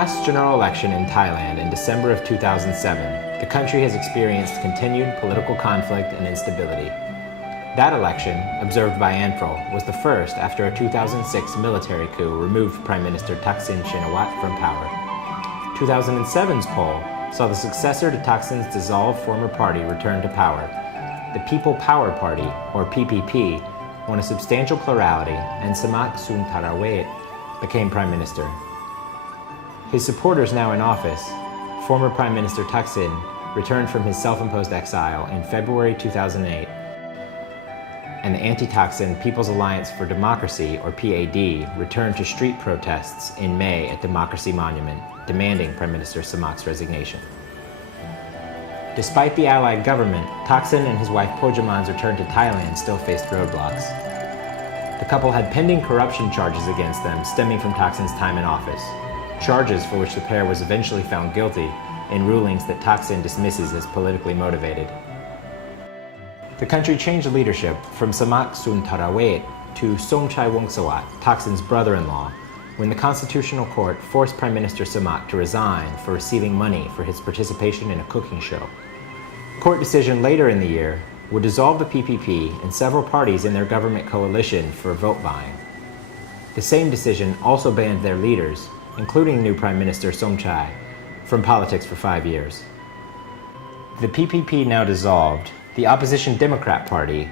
last general election in Thailand in December of 2007, the country has experienced continued political conflict and instability. That election, observed by ANFRL, was the first after a 2006 military coup removed Prime Minister Thaksin Shinawatra from power. 2007's poll saw the successor to Thaksin's dissolved former party return to power. The People Power Party, or PPP, won a substantial plurality, and Samak Suntarawait became Prime Minister. His supporters now in office, former Prime Minister Thaksin returned from his self-imposed exile in February 2008, and the anti-Thaksin People's Alliance for Democracy, or PAD, returned to street protests in May at Democracy Monument, demanding Prime Minister Samak's resignation. Despite the allied government, Thaksin and his wife Pojaman's return to Thailand still faced roadblocks. The couple had pending corruption charges against them stemming from Thaksin's time in office, charges for which the pair was eventually found guilty in rulings that Thaksin dismisses as politically motivated. The country changed leadership from Samak Suntarawait to Somchai Wongsuwat, Thaksin's brother-in-law, when the Constitutional Court forced Prime Minister Samak to resign for receiving money for his participation in a cooking show. A court decision later in the year would dissolve the PPP and several parties in their government coalition for vote buying. The same decision also banned their leaders, including new Prime Minister Somchai, from politics for 5 years. The PPP now dissolved, the opposition Democrat Party,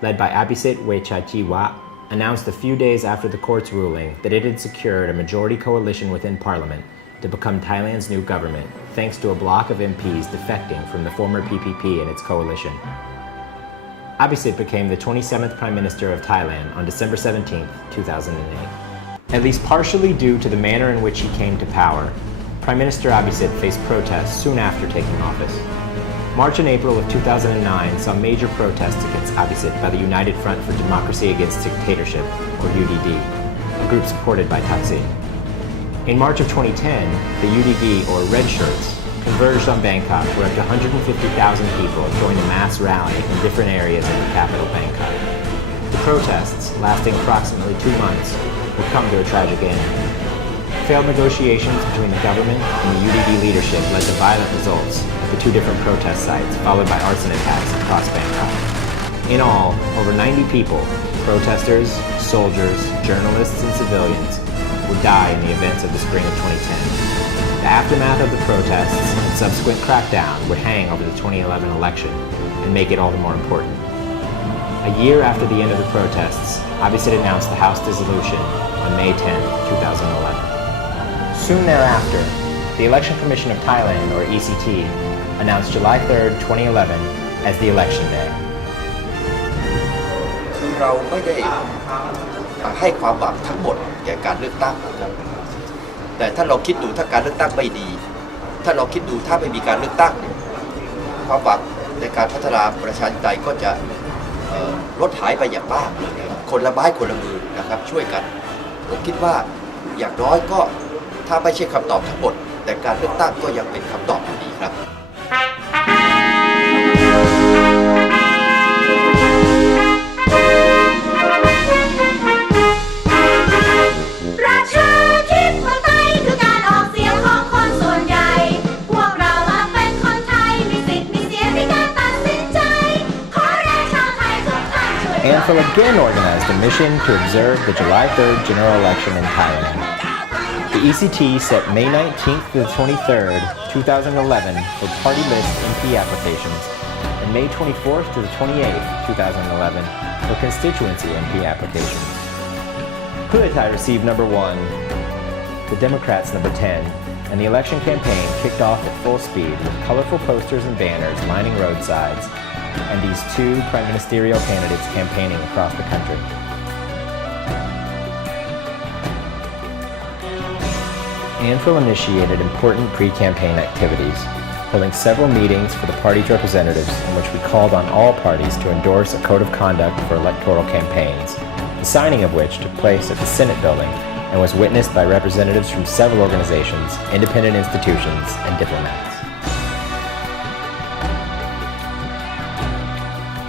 led by Abisit Wechachiwa, announced a few days after the court's ruling that it had secured a majority coalition within parliament to become Thailand's new government, thanks to a bloc of MPs defecting from the former PPP and its coalition. Abisit became the 27th Prime Minister of Thailand on December 17, 2008. At least partially due to the manner in which he came to power, Prime Minister Abisit faced protests soon after taking office. March and April of 2009 saw major protests against Abisit by the United Front for Democracy Against Dictatorship, or UDD, a group supported by Thaksin. In March of 2010, the UDD, or Red Shirts, converged on Bangkok where up to 150,000 people joined a mass rally in different areas of the capital, Bangkok. The protests, lasting approximately 2 months, would come to a tragic end. Failed negotiations between the government and the UDD leadership led to violent results at the 2 different protest sites, followed by arson attacks across Bangkok. In all, over 90 people, protesters, soldiers, journalists, and civilians, would die in the events of the spring of 2010. The aftermath of the protests and subsequent crackdown would hang over the 2011 election and make it all the more important. A year after the end of the protests, Abisit announced the House dissolution on May 10, 2011. Soon thereafter, the Election Commission of Thailand, or ECT, announced July 3, 2011 as the election day. คือเราไม่ได้ให้ความหวังทั้งหมดแก่การเลือกตั้งนะครับแต่ถ้าเราคิดดูถ้าการเลือกตั้งไม่ดีถ้าเราคิดดูถ้าไม่มีการเลือกตั้งเนี่ยความหวังในการพัฒนาประชาธิปไตยก็จะลดหายไปอย่างมากเลยคนละไม้คนละมือนะครับช่วยกันผมคิดว่าอย่างน้อยก็ถ้าไม่ใช่คำตอบทั้งหมดแต่การเลือกตั้งก็ยังเป็นคำตอบอยู่ดีครับ ประชาธิปไตยคือการออกเสียงของคนส่วนใหญ่พวกเราเป็นคนไทยมีสิทธิ์มีเสียงในการตัดสินใจขอแรงชาวไทยทุกท่านช่วยกัน ANFRL again organized a mission to observe the July 3rd general election in Thailand. The ECT set May 19th to the 23rd, 2011 for party list MP applications and May 24th to the 28th, 2011 for constituency MP applications. Pheu Thai received number 1, the Democrats number 10, and the election campaign kicked off at full speed with colorful posters and banners lining roadsides and these 2 prime ministerial candidates campaigning across the country. ANFRL initiated important pre-campaign activities, holding several meetings for the party's representatives in which we called on all parties to endorse a code of conduct for electoral campaigns, the signing of which took place at the Senate building and was witnessed by representatives from several organizations, independent institutions, and diplomats.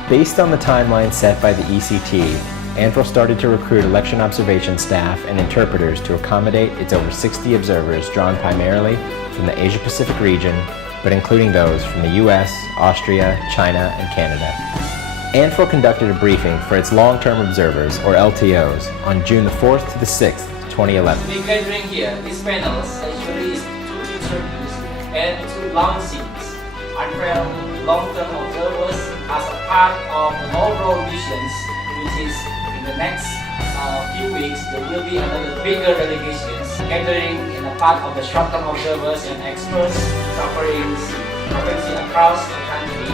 Based on the timeline set by the ECT, ANFRL started to recruit election observation staff and interpreters to accommodate its over 60 observers drawn primarily from the Asia-Pacific region, but including those from the US, Austria, China, and Canada. ANFRL conducted a briefing for its long-term observers, or LTOs, on June the 4th to the 6th, 2011. The gathering here, these panels, actually is two interviews and two launchings. ANFRL long-term observers as a part of the overall missions, which is in the next few weeks, there will be another bigger delegations gathering in a part of the short-term observers and experts covering across the country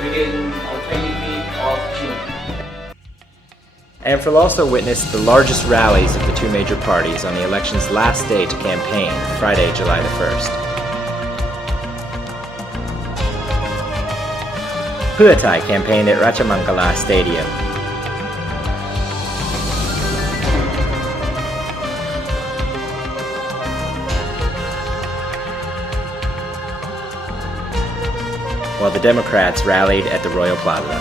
within 25th of June. ANFRL also witnessed the largest rallies of the two major parties on the election's last day to campaign, Friday, July the 1st. Pheu Thai campaigned at Ratchamangala Stadium. While the Democrats rallied at the Royal Plaza.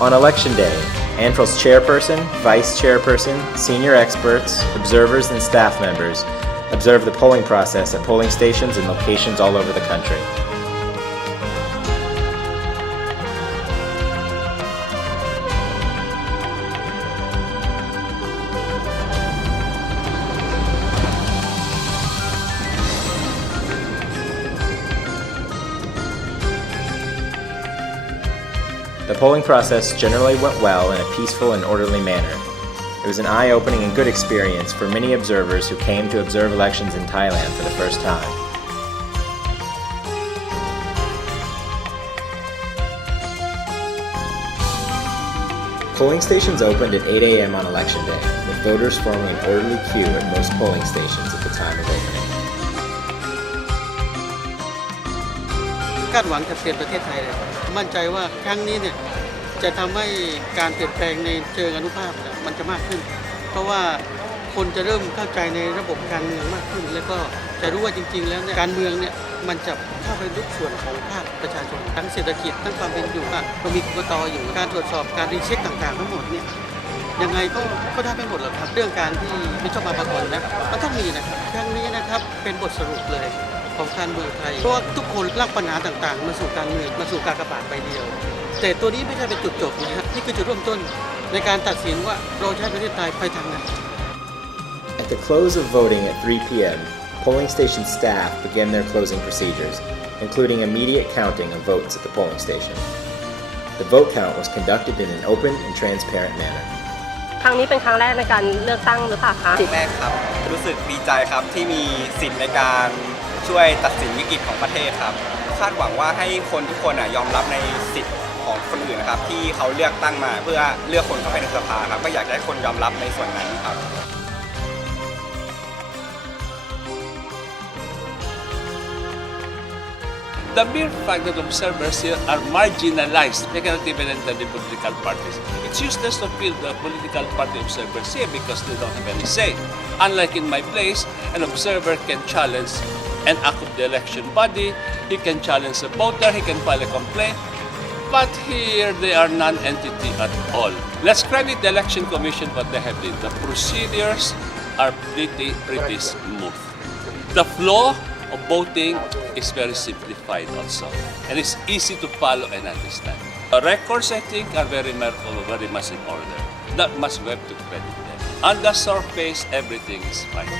On Election Day, ANFRL's chairperson, vice chairperson, senior experts, observers, and staff members observed the polling process at polling stations and locations all over the country. The polling process generally went well in a peaceful and orderly manner. It was an eye-opening and good experience for many observers who came to observe elections in Thailand for the first time. Polling stations opened at 8 a.m. on Election Day, with voters forming an orderly queue at most polling stations at the time of opening. คาดหวังจะเปลี่ยนประเทศไทยเลยมั่นใจว่าครั้งนี้เนี่ยจะทำให้การเปลี่ยนแปลงในเชิงอนุภาพมันจะมากขึ้นเพราะว่าคนจะเริ่มเข้าใจในระบบการเมืองมากขึ้นแล้วก็จะรู้ว่าจริงๆแล้วเนี่ยการเมืองเนี่ยมันจะเข้าไปทุกส่วนของภาคประชาชนทั้งเศรษฐกิจทั้งความเป็นอยู่มันมีกกต.อยู่การตรวจสอบการรีเช็คต่างๆทั้งหมดเนี่ยยังไงก็ได้ไม่หมดหรอกครับเรื่องการที่ไม่ชอบมาปรากฏนะมันต้องมีนะครับครั้งนี้นะครับเป็นบทสรุปเลยของการเมืองไทยเพราะว่าทุกคนลากปัญหาต่างๆมาสู่การเมืองมาสู่การกระบาดใบเดียวแต่ตัวนี้ไม่ใช่เป็นจุดจบนะฮะนี่คือจุดเริ่มต้นในการตัดสินว่าเราจะให้ประเทศไทยไปทางไหน At the close of voting at 3 p.m., polling station staff began their closing procedures, including immediate counting of votes at the polling station. The vote count was conducted in an open and transparent manner. ครั้งนี้เป็นครั้งแรกในการเลือกตั้งหรือเปล่าคะครั้งแรกครับรู้สึกดีใจครับที่มีสิทธิ์ในการช่วยตัดสินวิกฤตของประเทศครับคาดหวังว่าให้คนทุกคนยอมรับในสิทธิ์ของคนอื่นนะครับที่เขาเลือกตั้งมาเพื่อเลือกคนเข้าไปในสภาครับก็อยากให้คนยอมรับในส่วนนั้นครับ The mere fact that observers here are marginalized, they cannot even enter the political parties. It's useless to field the political party observers here because they don't have any say. Unlike in my place, an observer can challenge an act of the election body, he can challenge a voter, he can file a complaint, but here they are non-entity at all. Let's credit the Election Commission what they have did. The procedures are pretty smooth. The flow of voting is very simplified also, and it's easy to follow and understand. The records, I think, are very much in order. That much we have to credit them. On the surface, everything is fine.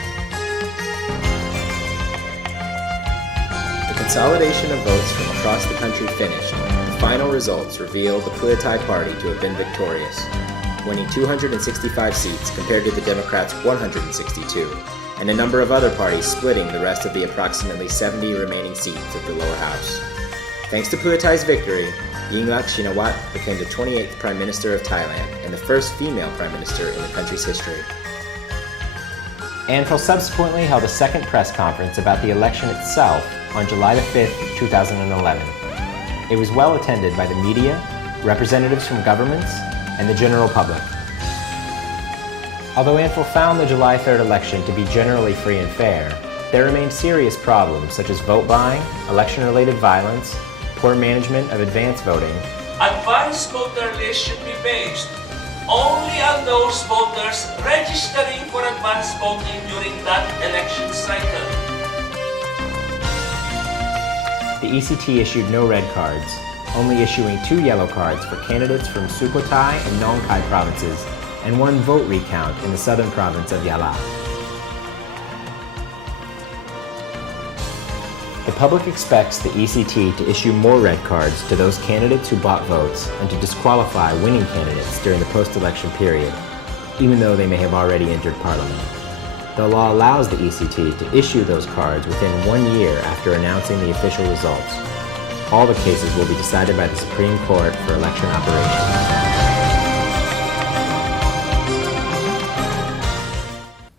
The consolidation of votes from across the country finished. The final results revealed the Pheu Thai party to have been victorious, winning 265 seats compared to the Democrats' 162. And a number of other parties splitting the rest of the approximately 70 remaining seats of the lower house. Thanks to Pheu Thai's victory, Yingluck Shinawatra became the 28th Prime Minister of Thailand and the first female Prime Minister in the country's history. ANFRL subsequently held a second press conference about the election itself on July the 5th, 2011. It was well attended by the media, representatives from governments, and the general public. Although ANFRL found the July 3rd election to be generally free and fair, there remained serious problems such as vote buying, election-related violence, poor management of advance voting, advanced voter list should be based only on those voters registering for advanced voting during that election cycle. The ECT issued no red cards, only issuing 2 yellow cards for candidates from Sukhothai and Nong Khai provinces and 1 vote recount in the southern province of Yala. The public expects the ECT to issue more red cards to those candidates who bought votes and to disqualify winning candidates during the post-election period, even though they may have already entered Parliament. The law allows the ECT to issue those cards within 1 year after announcing the official results. All the cases will be decided by the Supreme Court for election operations.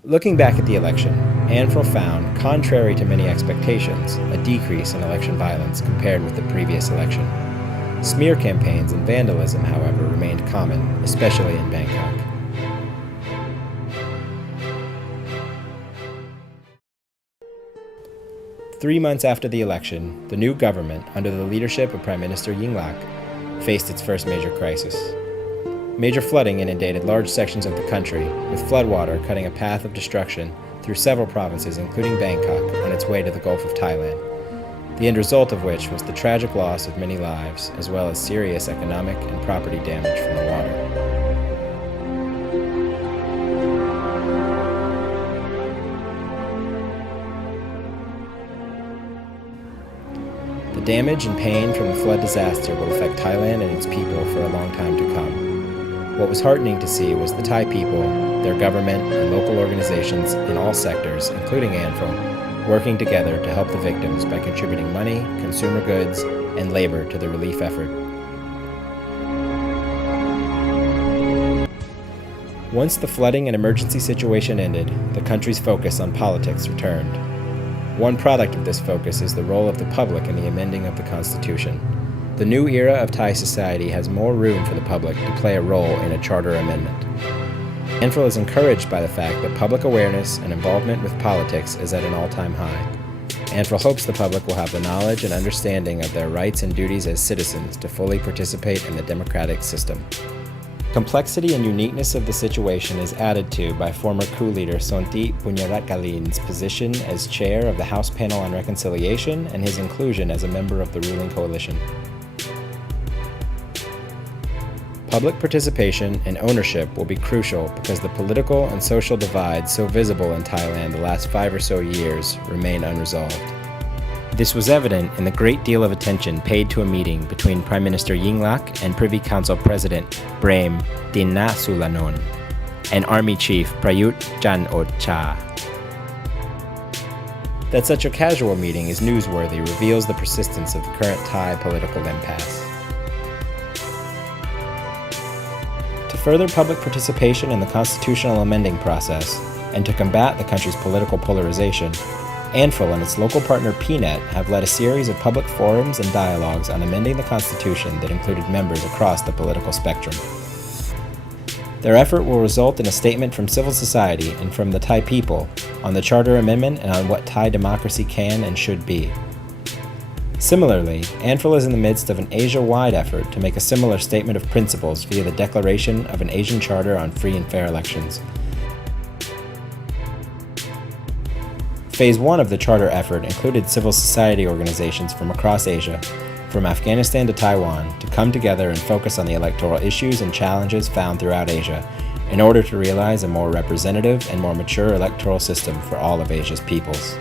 Looking back at the election, ANFREL found, contrary to many expectations, a decrease in election violence compared with the previous election. Smear campaigns and vandalism, however, remained common, especially in Bangkok. Three months after the election, the new government, under the leadership of Prime Minister Yingluck, faced its first major crisis. Major flooding inundated large sections of the country, with floodwater cutting a path of destruction through several provinces, including Bangkok, on its way to the Gulf of Thailand, the end result of which was the tragic loss of many lives, as well as serious economic and property damage from the water. The damage and pain from the flood disaster will affect Thailand and its people for a long time to come. What was heartening to see was the Thai people, their government, and local organizations in all sectors, including ANFREL, working together to help the victims by contributing money, consumer goods, and labor to the relief effort. Once the flooding and emergency situation ended, the country's focus on politics returned. One product of this focus is the role of the public in the amending of the Constitution. The new era of Thai society has more room for the public to play a role in a charter amendment. ANFREL is encouraged by the fact that public awareness and involvement with politics is at an all-time high. ANFREL hopes the public will have the knowledge and understanding of their rights and duties as citizens to fully participate in the democratic system. Complexity and uniqueness of the situation is added to by former coup leader Sonthi Punyarakalin's position as chair of the House Panel on Reconciliation and his inclusion as a member of the ruling coalition. Public participation and ownership will be crucial because the political and social divides so visible in Thailand the last 5 or so years remain unresolved. This was evident in the great deal of attention paid to a meeting between Prime Minister Yingluck and Privy Council President Prem Tinasulanont and Army Chief Prayut Chan-o-cha. That such a casual meeting is newsworthy reveals the persistence of the current Thai political impasse. To further public participation in the constitutional amending process, and to combat the country's political polarization, ANFREL and its local partner PNET have led a series of public forums and dialogues on amending the Constitution that included members across the political spectrum. Their effort will result in a statement from civil society and from the Thai people on the Charter Amendment and on what Thai democracy can and should be. Similarly, ANFREL is in the midst of an Asia-wide effort to make a similar statement of principles via the declaration of an Asian Charter on Free and Fair Elections. Phase 1 of the charter effort included civil society organizations from across Asia, from Afghanistan to Taiwan, to come together and focus on the electoral issues and challenges found throughout Asia in order to realize a more representative and more mature electoral system for all of Asia's peoples.